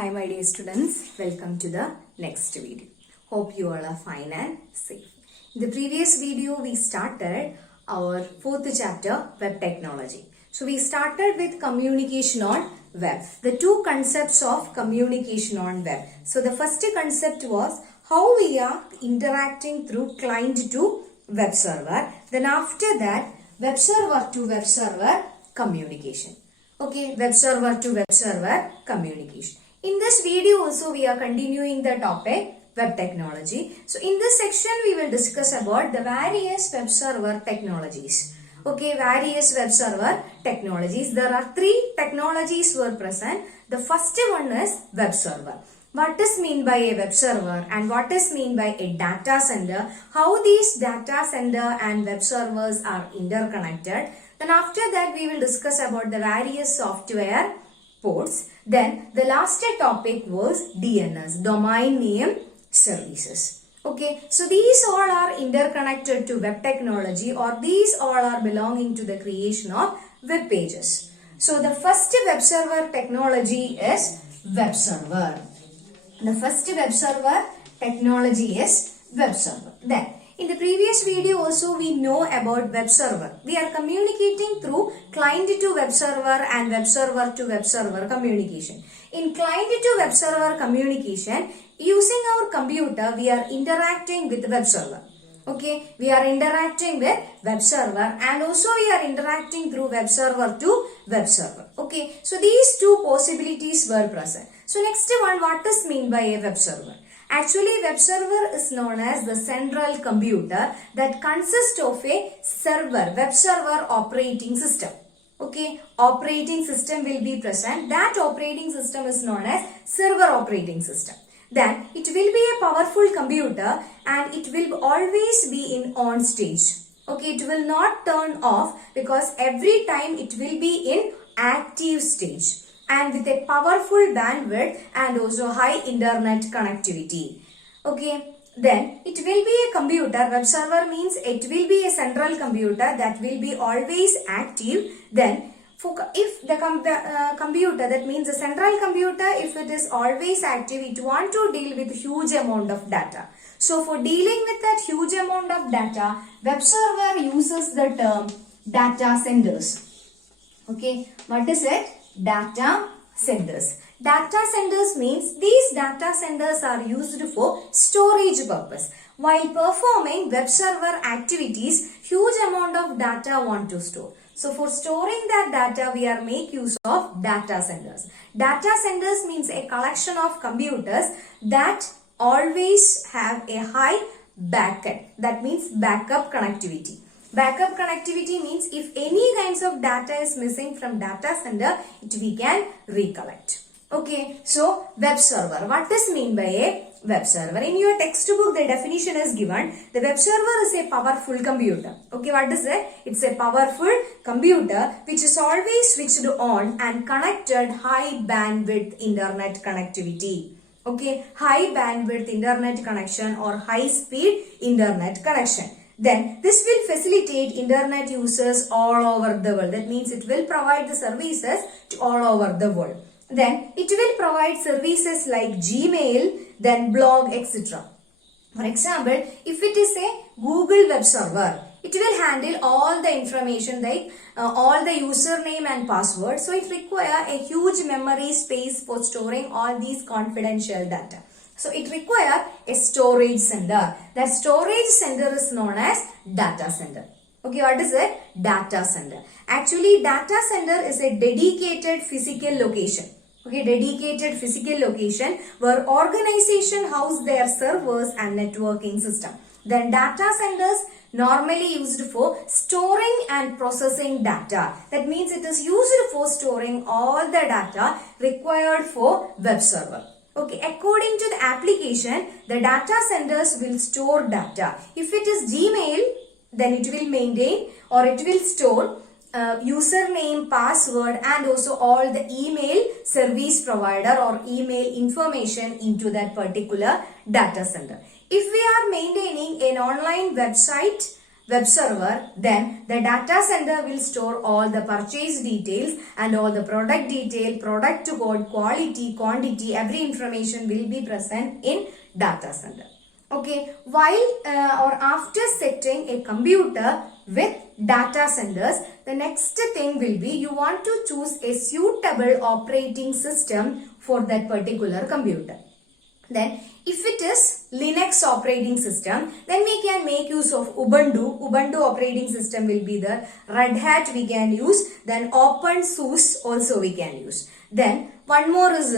Hi my dear students, welcome to the next video. Hope you all are fine and safe. In the previous video we started our fourth chapter, web technology. So we started with communication on web, the two concepts of communication on web. So the first concept was how we are interacting through client to web server. Then after that, web server to web server communication. Okay, web server to web server communication. In this video also we are continuing the topic web technology. So in this section we will discuss about the various web server technologies. Okay, various web server technologies. There are three technologies were present. The first one is web server. What is mean by a web server and what is mean by a data center? How these data center and web servers are interconnected. Then after that we will discuss about the various software ports. Then the last topic was DNS, domain name services. Okay, so these all are interconnected to web technology, or these all are belonging to the creation of web pages. So the first web server technology is web server. The first web server technology is web server. Then in the previous video also we know about web server. We are communicating through client to web server and web server to web server communication. In client to web server communication, using our computer we are interacting with web server. Okay, we are interacting with web server and also we are interacting through web server to web server. Okay, so these two possibilities were present. So next one, what is mean by a web server? Actually, web server is known as the central computer that consists of a server, web server operating system. Okay, operating system will be present. That operating system is known as server operating system. Then it will be a powerful computer and it will always be in on stage. Okay, it will not turn off because every time it will be in active stage and with a powerful bandwidth and also high internet connectivity. Okay, then it will be a computer. Web server means it will be a central computer that will be always active. Then if the computer, that means the central computer, if it is always active, it want to deal with huge amount of data. So for dealing with that huge amount of data, web server uses the term data centers. Okay, what is it? Data centers. Data centers means these data centers are used for storage purpose. While performing web server activities, huge amount of data want to store. So for storing that data, we are make use of data centers. Data centers means a collection of computers that always have a high backup. That means backup connectivity. Backup connectivity means if any kinds of data is missing from data center, it we can recollect. Okay, so web server. What does mean by a web server? In your textbook, the definition is given. The web server is a powerful computer. Okay, what is it? It's a powerful computer which is always switched on and connected high bandwidth internet connectivity. Okay, high bandwidth internet connection or high speed internet connection. Then this will facilitate internet users all over the world. That means it will provide the services to all over the world. Then it will provide services like Gmail, then blog, etc. For example, if it is a Google web server, it will handle all the information like all the username and password. So it requires a huge memory space for storing all these confidential data. So it requires a storage center. That storage center is known as data center. Okay, what is it? Data center. Actually, data center is a dedicated physical location. Okay, dedicated physical location where organization house their servers and networking system. Then data centers normally used for storing and processing data. That means it is used for storing all the data required for web server. Okay, according to the application, the data centers will store data. If it is Gmail, then it will maintain or it will store username, password and also all the email service provider or email information into that particular data center. If we are maintaining an online website, web server, then the data center will store all the purchase details and all the product detail, product code, quality, quantity, every information will be present in data center. Okay, while or after setting a computer with data centers, the next thing will be you want to choose a suitable operating system for that particular computer. Then if it is Linux operating system, then we can make use of Ubuntu. Ubuntu operating system will be the Red Hat we can use. Then OpenSUSE also we can use. Then one more is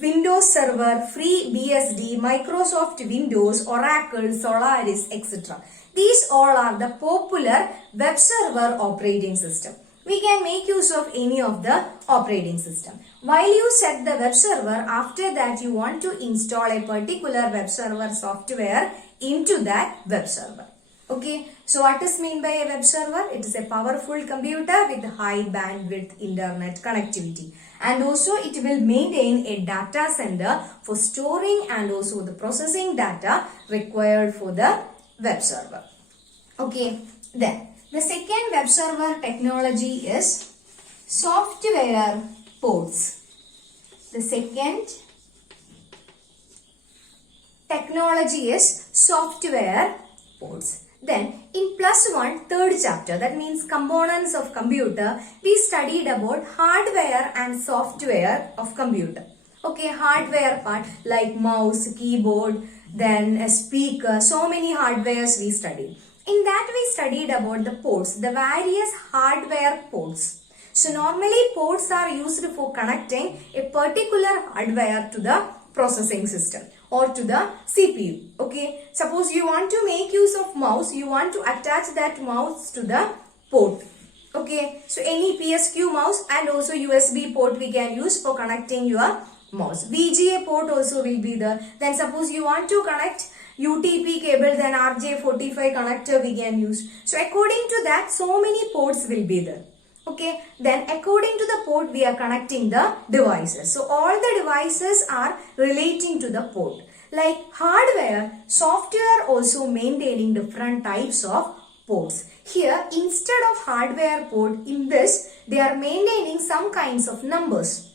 Windows Server, FreeBSD, Microsoft Windows, Oracle, Solaris, etc. These all are the popular web server operating system. We can make use of any of the operating system. While you set the web server, after that you want to install a particular web server software into that web server. Okay, so what is mean by a web server? It is a powerful computer with high bandwidth internet connectivity, and also it will maintain a data center for storing and also the processing data required for the web server. Okay, then the second web server technology is software ports. The second technology is software ports. Then in +1 third chapter, that means components of computer, we studied about hardware and software of computer. Okay, hardware part like mouse, keyboard, then a speaker, so many hardwares we studied. In that we studied about the ports, the various hardware ports. So normally ports are used for connecting a particular hardware to the processing system or to the CPU. Okay, suppose you want to make use of mouse, you want to attach that mouse to the port. Okay, so any PSQ mouse and also USB port we can use for connecting your mouse. VGA port also will be there. Then suppose you want to connect UTP cable, then RJ45 connector we can use. So according to that, so many ports will be there. Okay, then according to the port we are connecting the devices. So all the devices are relating to the port. Like hardware, software also maintaining different types of ports. Here instead of hardware port, in this they are maintaining some kinds of numbers.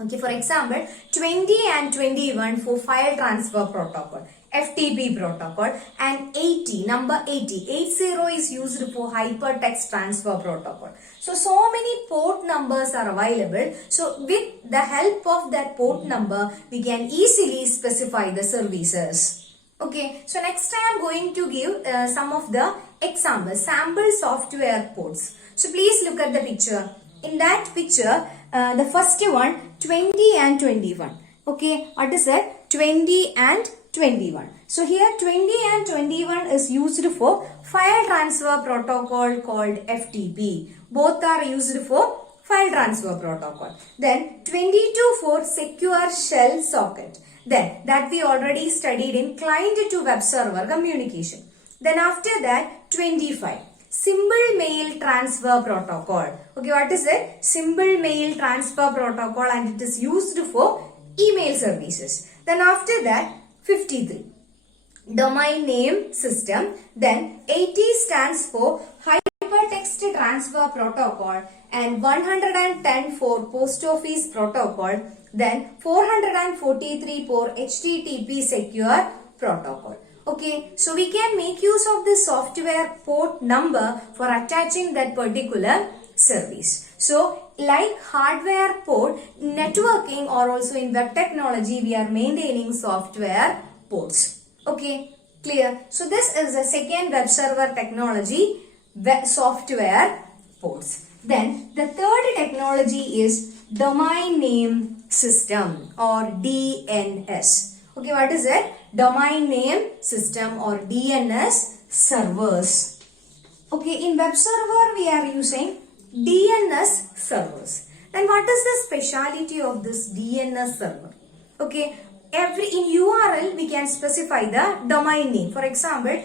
Okay, for example 20 and 21 for file transfer protocol, FTP protocol, and 80, number 80 is used for hypertext transfer protocol. So many port numbers are available. So with the help of that port number, we can easily specify the services. Okay, so next I am going to give some of the examples, sample software ports. So please look at the picture. In that picture, the first one, 20 and 21. Okay, what is that? 20 and 21. So here 20 and 21 is used for file transfer protocol called FTP. Both are used for file transfer protocol. Then 22 for secure shell socket. Then that we already studied in client to web server communication. Then after that 25. Symbol mail transfer protocol. Okay, what is it? Symbol mail transfer protocol, and it is used for email services. Then after that 53. Domain name system. Then 80 stands for hypertext transfer protocol, and 110 for post office protocol. Then 443 for HTTP secure protocol. Okay, so we can make use of the software port number for attaching that particular service. So like hardware port, networking or also in web technology, we are maintaining software ports. Okay, clear. So this is the second web server technology, web software ports. Then the third technology is domain name system or DNS. Okay, what is it? Domain name system or DNS servers. Okay, in web server we are using DNS servers. Then what is the speciality of this DNS server? Okay, in URL we can specify the domain name. For example,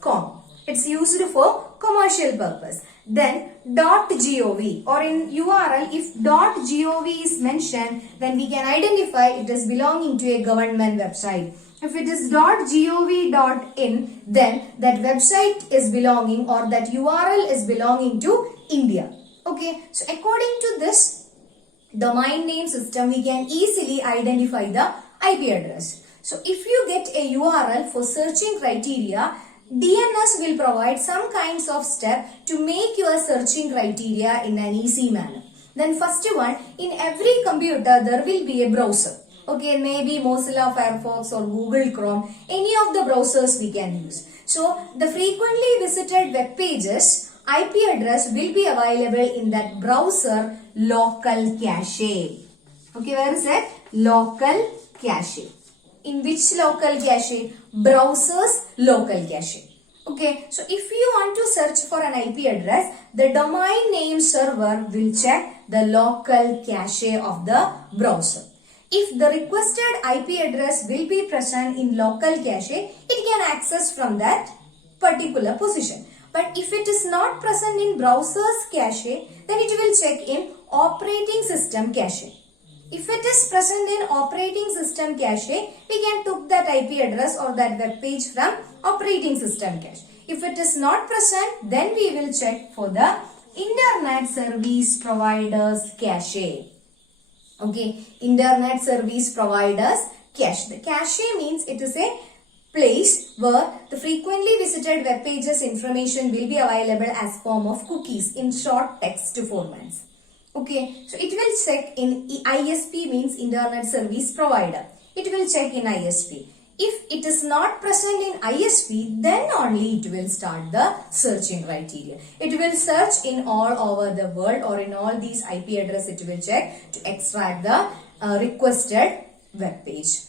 .com. It's used for commercial purpose. Then .gov, or in URL if .gov is mentioned, then we can identify it as belonging to a government website. If it is .gov.in, then that website is belonging or that URL is belonging to India. Okay, so according to this domain name system, we can easily identify the IP address. So if you get a URL for searching criteria, DNS will provide some kinds of step to make your searching criteria in an easy manner. Then first one, in every computer there will be a browser. Okay, maybe Mozilla Firefox or Google Chrome, any of the browsers we can use. So the frequently visited web pages IP address will be available in that browser local cache. Okay, where is it? Local cache. In which local cache? Browser's local cache. Okay, so if you want to search for an IP address, the domain name server will check the local cache of the browser. If the requested IP address will be present in local cache, it can access from that particular position. But if it is not present in browser's cache, then it will check in operating system cache. If it is present in operating system cache, we can took that IP address or that web page from operating system cache. If it is not present, then we will check for the internet service providers cache. Okay, internet service providers cache. The cache means it is a place where the frequently visited web pages information will be available as form of cookies in short text formats. Okay, so it will check in ISP, means internet service provider. It will check in ISP. If it is not present in ISP, then only it will start the searching criteria. It will search in all over the world or in all these IP address it will check to extract the requested web page.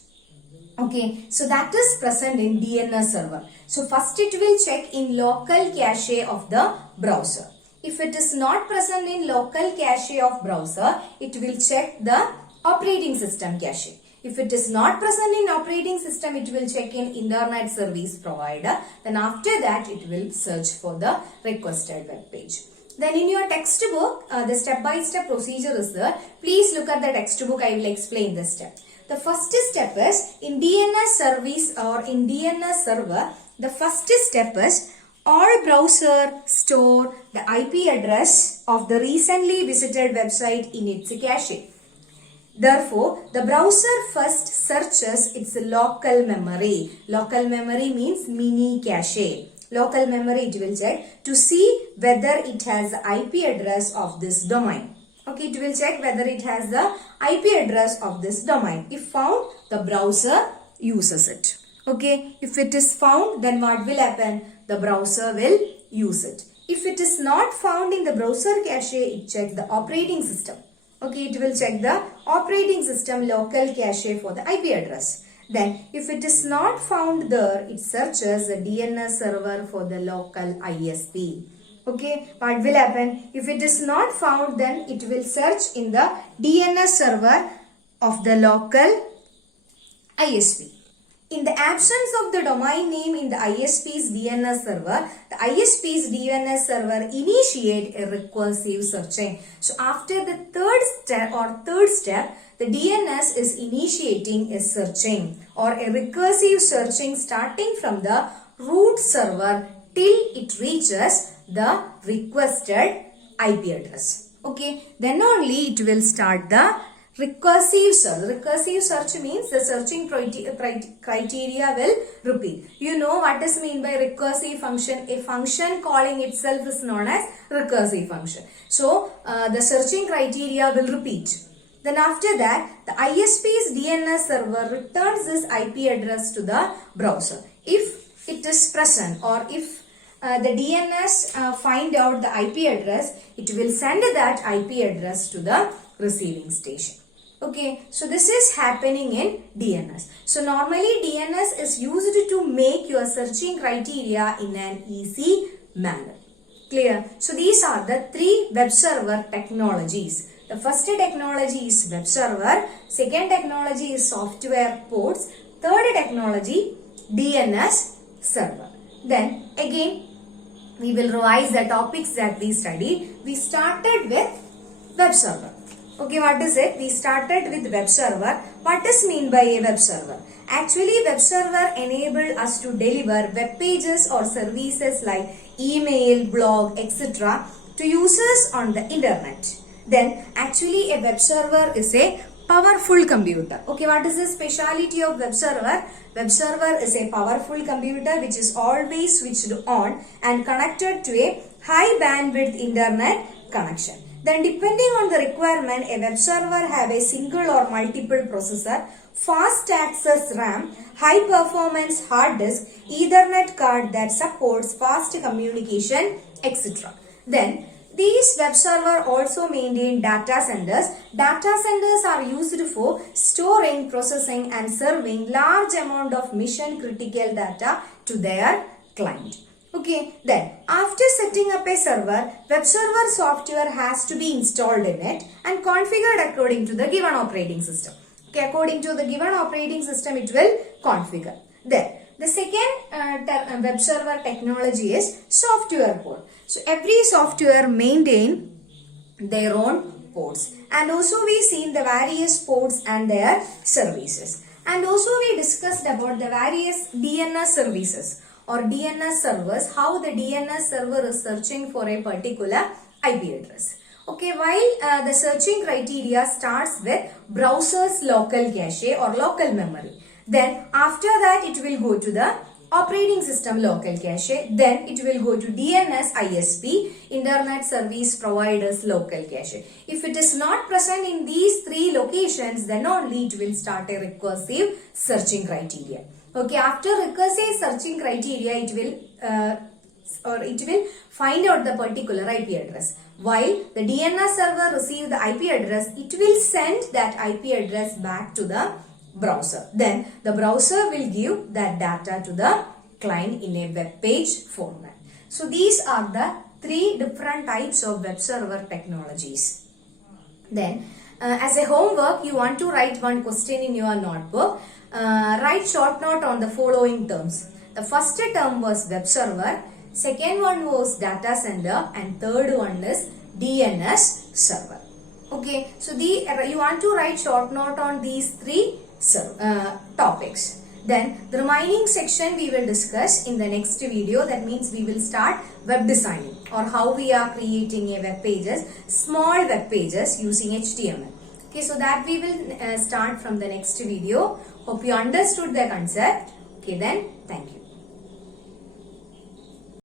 Okay, so that is present in DNS server. So first it will check in local cache of the browser. If it is not present in local cache of browser, it will check the operating system cache. If it is not present in operating system, it will check in internet service provider. Then after that, it will search for the requested web page. Then in your textbook, the step-by-step procedure is there. Please look at the textbook. I will explain the step. The first step is in DNS service or in DNS server. The first step is all browser store the IP address of the recently visited website in its cache. Therefore, the browser first searches its local memory. Local memory means mini cache. Local memory it will check to see whether it has the IP address of this domain. Okay, it will check whether it has the IP address of this domain. If found, the browser uses it. Okay, if it is found, then what will happen? The browser will use it. If it is not found in the browser cache, it checks the operating system. Okay, it will check the operating system local cache for the IP address. Then, if it is not found there, it searches the DNS server for the local ISP. Okay, what will happen? If it is not found, then it will search in the DNS server of the local ISP. In the absence of the domain name in the ISP's DNS server, the ISP's DNS server initiate a recursive searching. So after the third step, the DNS is initiating a searching or a recursive searching starting from the root server till it reaches the requested IP address. Okay, then only it will start the recursive search. Recursive search means the searching criteria will repeat. You know what is mean by recursive function? A function calling itself is known as recursive function. So, the searching criteria will repeat. Then after that, the ISP's DNS server returns this IP address to the browser. If it is present or if the DNS find out the IP address, it will send that IP address to the receiving station. Okay, so this is happening in DNS. So normally DNS is used to make your searching criteria in an easy manner. Clear? So these are the three web server technologies. The first technology is web server, second technology is software ports, third technology DNS server. Then again we will revise the topics that we studied. We started with web server. Okay, what is it? We started with web server. What is mean by a web server? Actually, web server enable us to deliver web pages or services like email, blog, etc. to users on the internet. Then actually a web server is a powerful computer. Okay, what is the speciality of web server? Web server is a powerful computer which is always switched on and connected to a high bandwidth internet connection. Then depending on the requirement, a web server have a single or multiple processor, fast access RAM, high performance hard disk, Ethernet card that supports fast communication, etc. Then these web servers also maintain data centers. Data centers are used for storing, processing and serving large amount of mission critical data to their client. Okay, then after setting up a server, web server software has to be installed in it and configured according to the given operating system. Okay, according to the given operating system, it will configure. Then the second web server technology is software port. So every software maintain their own ports, and also we seen the various ports and their services, and also we discussed about the various DNS services or DNS servers, how the DNS server is searching for a particular IP address. Okay, while the searching criteria starts with browser's local cache or local memory. Then after that it will go to the operating system local cache. Then it will go to DNS ISP, Internet Service Provider's local cache. If it is not present in these three locations, then only it will start a recursive searching criteria. Okay, after recursive searching criteria, it will find out the particular IP address. While the DNS server receives the IP address, it will send that IP address back to the browser. Then the browser will give that data to the client in a web page format. So these are the three different types of web server technologies. Then as a homework, you want to write one question in your notebook. Write short note on the following terms. The first term was web server, second one was data center, and third one is DNS server. Okay, so you want to write short note on these three topics. Then the remaining section we will discuss in the next video. That means we will start web designing, or how we are creating a web pages, small web pages using HTML. Okay, so that we will start from the next video. Hope you understood the concept. Okay, then thank you.